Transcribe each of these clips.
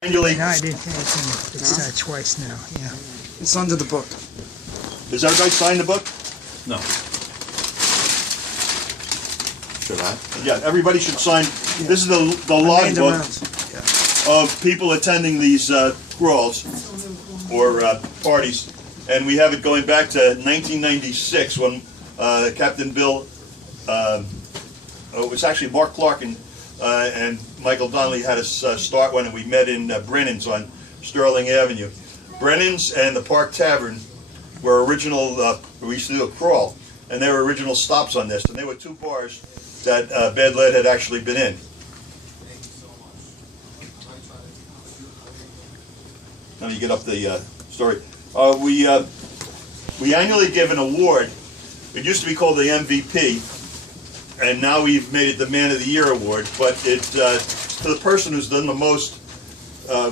Annually, No, I didn't. It's twice now. Yeah. It's under the book. does everybody sign the book? No. Should I? Yeah, everybody should sign. This is the logbook of people attending these crawls or parties, and we have it going back to 1996 when Captain Bill. It was actually Mark Clark and Michael Donnelly had us start when we met in Brennan's on Sterling Avenue. Brennan's and the Park Tavern were original. We used to do a crawl, and they were original stops on this, and they were two bars that Bad Lead had actually been in. Now you get up the story. We annually give an award. It used to be called the MVP, and now we've made it the Man of the Year award. But it's to the person who's done the most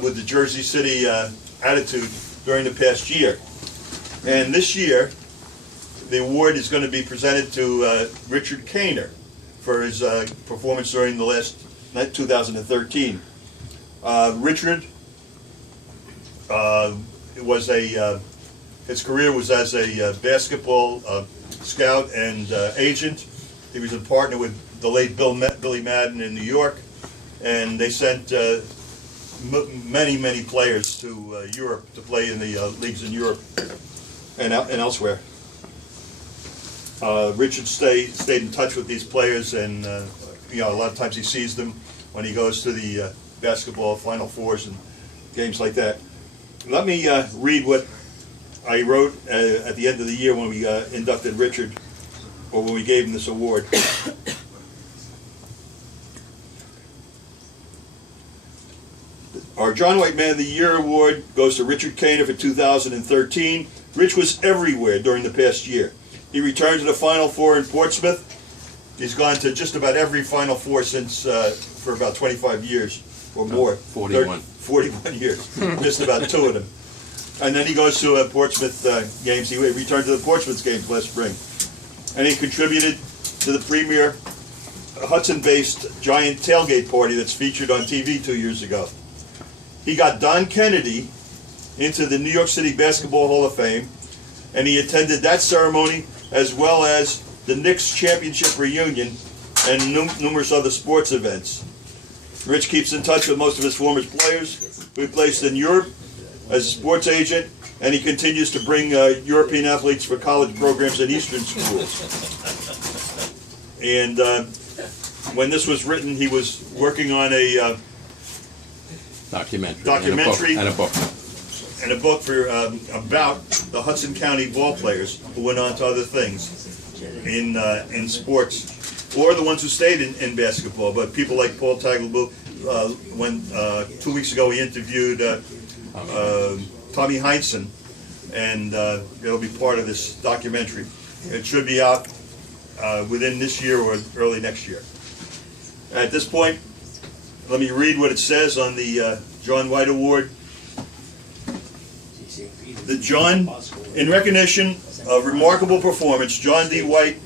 with the Jersey City attitude during the past year. And this year, the award is going to be presented to Richard Kaner for his performance during the last 2013. Richard was his career was as a basketball scout and agent. He was a partner with the late Billy Madden in New York, and they sent many players to Europe to play in the leagues in Europe and elsewhere. Richard stayed in touch with these players, and a lot of times he sees them when he goes to the basketball Final Fours and games like that. Let me read what I wrote at the end of the year when we inducted Richard, or when we gave him this award. Our John White Man of the Year award goes to Richard Kaner for 2013. Rich was everywhere during the past year. He returned to the Final Four in Portsmouth. He's gone to just about every Final Four since for about 25 years or more. 41. 41 years. Missed about 2 of them. And then he goes to Portsmouth games. He returned to the Portsmouth games last spring. And he contributed to the premier Hudson-based giant tailgate party that's featured on TV 2 years ago. He got Don Kennedy into the New York City Basketball Hall of Fame, and he attended that ceremony as well as the Knicks championship reunion and numerous other sports events. Rich keeps in touch with most of his former players who he placed in Europe as a sports agent, and he continues to bring European athletes for college programs at Eastern schools. And when this was written, he was working on a documentary and a book. And a book for about the Hudson County ball players who went on to other things in sports, or the ones who stayed in basketball. But people like Paul Tagliabue. When 2 weeks ago we interviewed Tommy Heinsohn, and it'll be part of this documentary. It should be out within this year or early next year. At this point, let me read what it says on the John White Award. The John, in recognition of remarkable performance, John D. White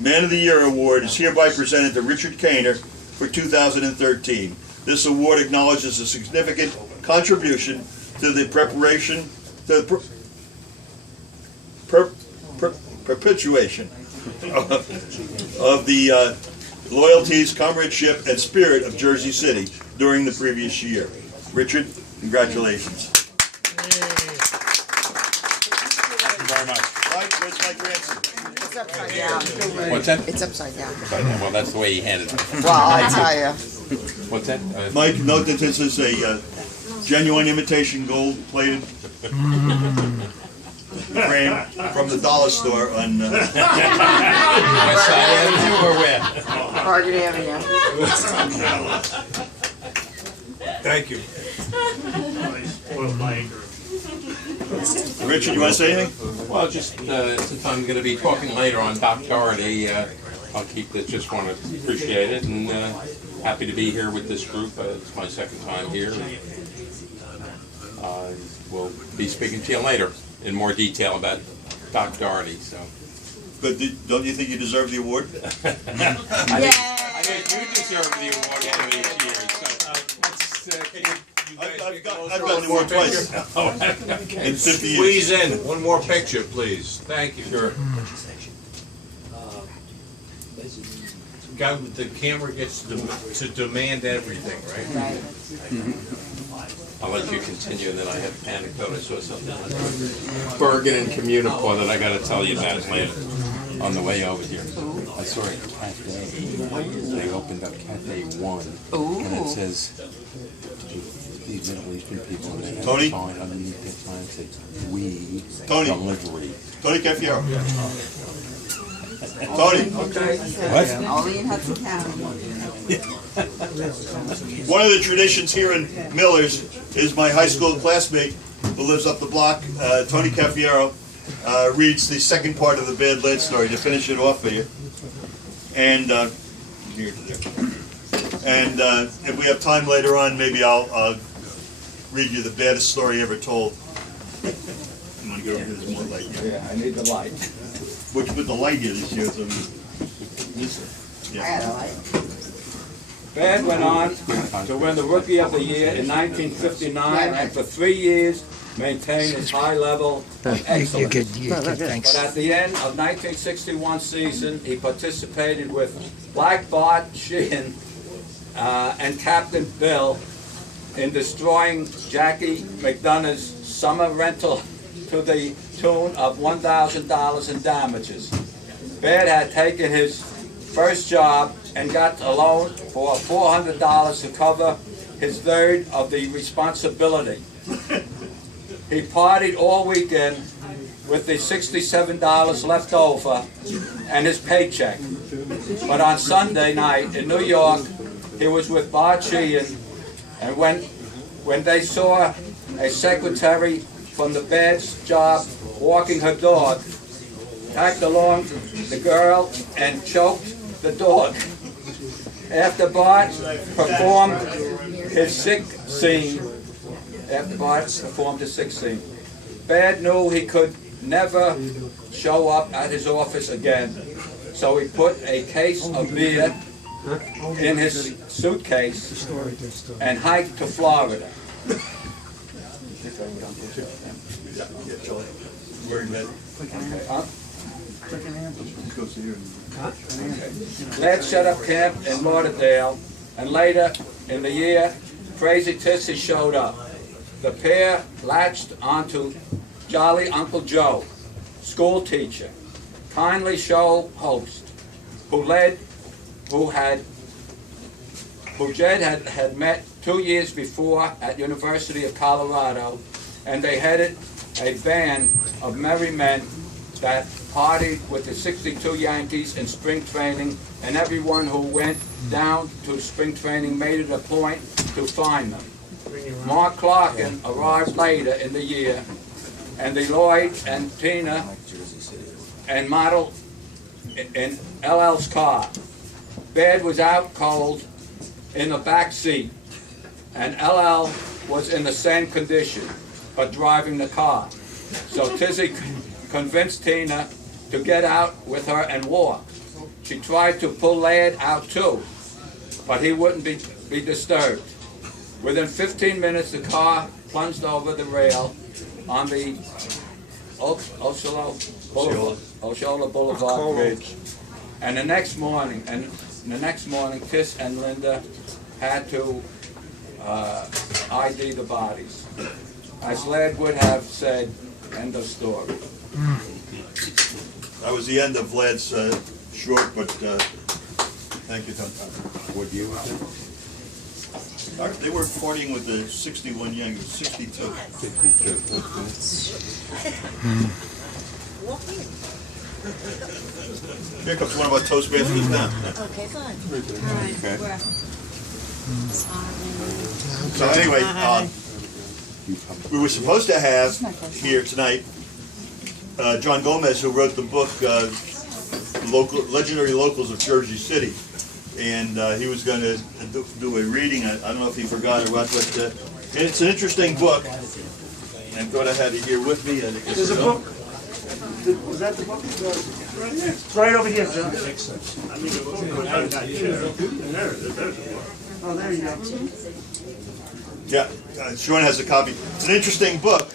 Man of the Year Award is hereby presented to Richard Kaner for 2013. This award acknowledges a significant contribution to the preparation, to the perpetuation of the loyalties, comradeship, and spirit of Jersey City during the previous year. Richard, congratulations. Thank you very much. Mike, where's my grandson? It's upside down. What's that? It's upside down. Well, that's the way he handed it. Well, I'll tell you. What's that? Mike, note that this is a genuine imitation gold-plated frame from the dollar store on West Side Avenue or where? Market Avenue. Thank you. Richard, you want to say anything? Well, just since I'm going to be talking later on Doc Doherty, I'll keep this. Just want to appreciate it, and happy to be here with this group. It's my second time here. We'll be speaking to you later in more detail about Doc Doherty. So, but don't you think you deserve the award? I think you deserve the award one of these years. So, let's I've gotten more twice in 50 years. Squeeze in, one more picture, please. Thank you. Sure. The camera gets to demand everything, right? I'll let you continue, and then I have an anecdote. I saw something. Bergen and Communicore that I got to tell you about later on the way over here. I saw a cafe. They opened up Cafe 1, and it says, these Middle Eastern people, and they have Tony? a sign underneath their sign that says, we Tony. delivery. Tony Cafiero. Tony, What? Only in Hudson County. one of the traditions here in Millers is my high school classmate who lives up the block, Tony Cafiero, reads the second part of the Bad Lead story to finish it off for you. And here to there. And if we have time later on, maybe I'll read you the baddest story ever told. I'm gonna get over here. There's more light here. Yeah, I need the light. Which with the light here this year, so I had a light. Bad went on to win the Rookie of the Year in 1959, and for 3 years maintained his high level of You're excellence. good, you're good, thanks. But at the end of 1961 season, he participated with Black Bart Sheehan and Captain Bill in destroying Jackie McDonough's summer rental to the tune of $1,000 in damages. Bad had taken his first job and got a loan for $400 to cover his third of the responsibility. He partied all weekend with the $67 left over and his paycheck. But on Sunday night in New York, he was with Bart Sheehan, and when they saw a secretary from the Bad's job walking her dog, tagged along the girl and choked the dog. After Bart performed his sick scene, Bad knew he could never show up at his office again, so he put a case of beer in his suitcase and hiked to Florida. Glad set up camp in Lauderdale, and later in the year, Crazy Tissy showed up. The pair latched onto Jolly Uncle Joe, school teacher, kindly show host, who Jed had met 2 years before at University of Colorado, and they headed a band of merry men that partied with the 62 Yankees in spring training, and everyone who went down to spring training made it a point to find them. Mark Clarkin arrived later in the year, and the Lloyd and Tina and model in LL's car. Bad was out cold in the back seat, and LL was in the same condition, but driving the car. So Tizzy convinced Tina to get out with her and walk. She tried to pull Ladd out too, but he wouldn't be disturbed. Within 15 minutes, the car plunged over the rail on the Osceola Boulevard Bridge. And the next morning, Tiss and Linda had to ID the bodies. As Ladd would have said, end of story. that was the end of Vlad's short, but thank you, Tom. What year was it? They were partying with the 61 Yankees, 62. 52. Here comes one of our Toastmasters now. Okay, fine. Okay. So anyway, we were supposed to have here tonight John Gomez, who wrote the book Legendary Locals of Jersey City. And he was going to do a reading. I don't know if he forgot or what, but it's an interesting book. And I thought I had it here with me. There's a book. Was that the book? Right here. It's right over here, John. Oh, there you go. Yeah, Sean has a copy. It's an interesting book.